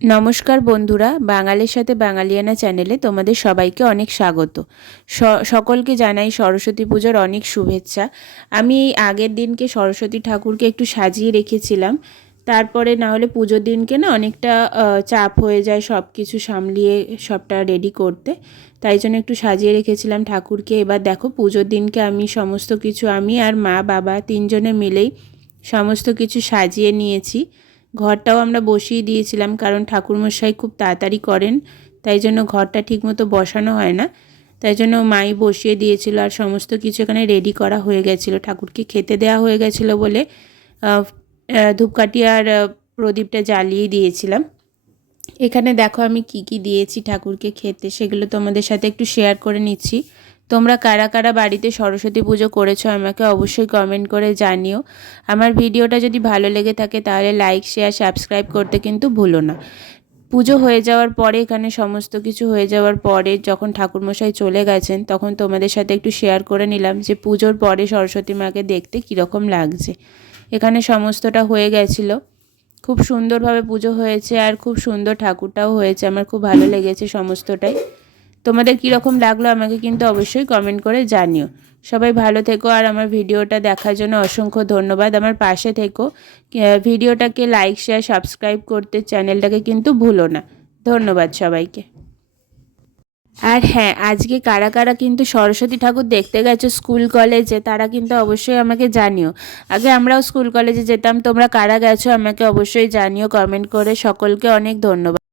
নমস্কার বন্ধুরা, বাঙালির সাথে বাঙালিয়ানা চ্যানেলে তোমাদের সবাইকে অনেক স্বাগত। সকলকে জানাই সরস্বতী পুজোর অনেক শুভেচ্ছা। আমি এই আগের দিনকে সরস্বতী ঠাকুরকে একটু সাজিয়ে রেখেছিলাম। তারপরে না হলে পুজোর দিনকে না অনেকটা চাপ হয়ে যায় সব কিছু সামলিয়ে সবটা রেডি করতে। তাই জন্য একটু সাজিয়ে রেখেছিলাম ঠাকুরকে। এবার দেখো পুজোর দিনকে আমি সমস্ত কিছু আমি আর মা বাবা তিনজনে মিলেই সমস্ত কিছু সাজিয়ে নিয়েছি। ঘরটাও আমরা বসিয়ে দিয়েছিলাম, কারণ ঠাকুরমশাই খুব তাড়াতাড়ি করেন, তাই জন্য ঘরটা ঠিকমতো বসানো হয় না। তাই জন্য মাই বসিয়ে দিয়েছিল আর সমস্ত কিছু এখানে রেডি করা হয়ে গেছিলো। ঠাকুরকে খেতে দেওয়া হয়ে গেছিলো বলে ধূপকাঠি আর প্রদীপটা জ্বালিয়ে দিয়েছিলাম। এখানে দেখো আমি কি কি দিয়েছি ঠাকুরকে খেতে, সেগুলো তোমাদের সাথে একটু শেয়ার করে নিচ্ছি। তোমরা কারা কারা বাড়িতে সরস্বতী পুজো করেছো আমাকে অবশ্যই কমেন্ট করে জানিও। আমার ভিডিওটা যদি ভালো লেগে থাকে তাহলে লাইক, শেয়ার, সাবস্ক্রাইব করতে কিন্তু ভুলো না। পুজো হয়ে যাওয়ার পরে, এখানে সমস্ত কিছু হয়ে যাওয়ার পরে যখন ঠাকুরমশাই চলে গেছেন, তখন তোমাদের সাথে একটু শেয়ার করে নিলাম যে পুজোর পরে সরস্বতী মাকে দেখতে কীরকম লাগছে। এখানে সমস্তটা হয়ে গেছিলো, খুব সুন্দরভাবে পুজো হয়েছে আর খুব সুন্দর ঠাকুরটাও হয়েছে। আমার খুব ভালো লেগেছে সমস্তটাই। তোমাদের কীরকম লাগলো আমাকে কিন্তু অবশ্যই কমেন্ট করে জানিও। সবাই ভালো থেকো আর আমার ভিডিওটা দেখার জন্য অসংখ্য ধন্যবাদ। আমার পাশে থেকো, ভিডিওটাকে লাইক, শেয়ার, সাবস্ক্রাইব করতে চ্যানেলটাকে কিন্তু ভুলো না। ধন্যবাদ সবাইকে। আর হ্যাঁ, আজকে কারা কারা কিন্তু সরস্বতী ঠাকুর দেখতে গেছো স্কুল কলেজে, তারা কিন্তু অবশ্যই আমাকে জানিও। আগে আমরাও স্কুল কলেজে যেতাম, তোমরা কারা গেছো আমাকে অবশ্যই জানিও কমেন্ট করে। সকলকে অনেক ধন্যবাদ।